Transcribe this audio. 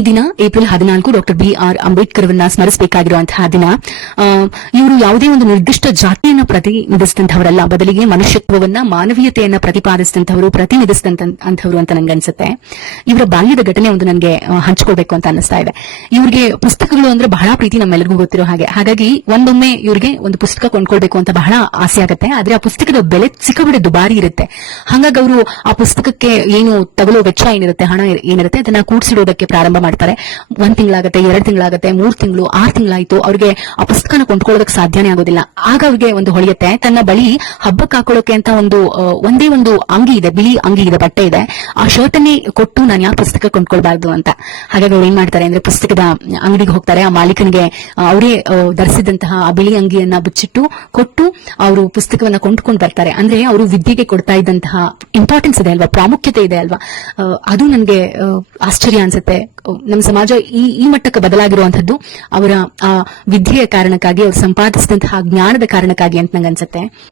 ಈ ದಿನ April 14 doctor BR Ambedkar ಅವರನ್ನ ಸ್ಮರಿಸಬೇಕಾಗಿರುವಂತಹ ದಿನ. ಇವರು ಯಾವುದೇ ಒಂದು ನಿರ್ದಿಷ್ಟ ಜಾತಿಯನ್ನ ಪ್ರತಿನಿಧಿಸಿದಂತವರಲ್ಲ, ಬದಲಿಗೆ ಮನುಷ್ಯತ್ವವನ್ನ, ಮಾನವೀಯತೆಯನ್ನ ಪ್ರತಿನಿಧಿಸಿದಂತವರು ಅಂತ ನನ್ಗನ್ಸುತ್ತೆ. ಇವರ ಬಾಲ್ಯದ ಘಟನೆ ಒಂದು ನನಗೆ ಹಂಚಿಕೊಳ್ಬೇಕು ಅಂತ ಅನಿಸ್ತಾ ಇದೆ. ಇವ್ರಿಗೆ ಪುಸ್ತಕಗಳು ಅಂದ್ರೆ ಬಹಳ ಪ್ರೀತಿ, ನಮ್ಮೆಲ್ಲರಿಗೂ ಗೊತ್ತಿರೋ ಹಾಗಾಗಿ ಒಂದೊಮ್ಮೆ ಇವ್ರಿಗೆ ಒಂದು ಪುಸ್ತಕ ಕೊಂಡ್ಕೊಳ್ಬೇಕು ಅಂತ ಬಹಳ ಆಸೆ ಆಗುತ್ತೆ. ಆದ್ರೆ ಆ ಪುಸ್ತಕದ ಬೆಲೆ ಸಿಕ್ಕಾಪಟ್ಟೆ ದುಬಾರಿ ಇರುತ್ತೆ. ಹಾಗಾಗಿ ಅವರು ಆ ಪುಸ್ತಕಕ್ಕೆ ಏನು ತಗೊಳ್ಳೋ ವೆಚ್ಚ ಏನಿರುತ್ತೆ, ಹಣ ಏನಿರುತ್ತೆ, ಅದನ್ನ ಕೂಡಿಸಿಡೋದಕ್ಕೆ ಪ್ರಾರಂಭ ಮಾಡ್ತಾರೆ. 1 ತಿಂಗಳಾಗತ್ತೆ, 2 ತಿಂಗಳಾಗತ್ತೆ, 3 ತಿಂಗಳು, 6 ತಿಂಗಳಾಯ್ತು, ಅವ್ರಿಗೆ ಆ ಪುಸ್ತಕನ ಕೊಂಡ್ಕೊಳ್ಳೋದಕ್ಕೆ ಸಾಧ್ಯನೇ ಆಗೋದಿಲ್ಲ. ಆಗ ಅವ್ರಿಗೆ ಒಂದು ಹೊಳೆಯುತ್ತೆ, ತನ್ನ ಬಳಿ ಹಬ್ಬಕ್ಕೆ ಹಾಕೊಳ್ಳೋಕೆ ಅಂತ ಒಂದೇ ಒಂದು ಅಂಗಿ ಇದೆ, ಬಿಳಿ ಅಂಗಿ ಇದೆ, ಬಟ್ಟೆ ಇದೆ, ಆ ಶರ್ಟ್ ಅನ್ನೇ ಕೊಟ್ಟು ನಾನು ಯಾಕೆ ಪುಸ್ತಕ ಕೊಂಡ್ಕೊಳ್ಬಾರ್ದು ಅಂತ. ಹಾಗಾಗಿ ಅವ್ರು ಏನ್ ಮಾಡ್ತಾರೆ ಅಂದ್ರೆ ಪುಸ್ತಕದ ಅಂಗಡಿಗೆ ಹೋಗ್ತಾರೆ. ಆ ಮಾಲೀಕನಿಗೆ ಅವರೇ ಧರಿಸಿದಂತಹ ಆ ಬಿಳಿ ಅಂಗಿಯನ್ನ ಬಿಚ್ಚಿಟ್ಟು ಕೊಟ್ಟು ಅವರು ಪುಸ್ತಕವನ್ನ ಕೊಂಡ್ಕೊಂಡು ಬರ್ತಾರೆ. ಅಂದ್ರೆ ಅವರು ವಿದ್ಯೆಗೆ ಕೊಡ್ತಾ ಇದ್ದಂತಹ ಇಂಪಾರ್ಟೆನ್ಸ್ ಇದೆ ಅಲ್ವಾ, ಪ್ರಾಮುಖ್ಯತೆ ಇದೆ ಅಲ್ವಾ, ಅದು ನನ್ಗೆ ಆಶ್ಚರ್ಯ ಅನ್ಸುತ್ತೆ. ನಮ್ಮ ಸಮಾಜ ಈ ಮಟ್ಟಕ್ಕೆ ಬದಲಾಗಿರುವಂತದ್ದು ಅವರ ಆ ವಿದ್ಯೆಯ ಕಾರಣಕ್ಕಾಗಿ, ಅವರು ಸಂಪಾದಿಸಿದಂತಹ ಜ್ಞಾನದ ಕಾರಣಕ್ಕಾಗಿ ಅಂತ ನಂಗೆ ಅನ್ಸುತ್ತೆ.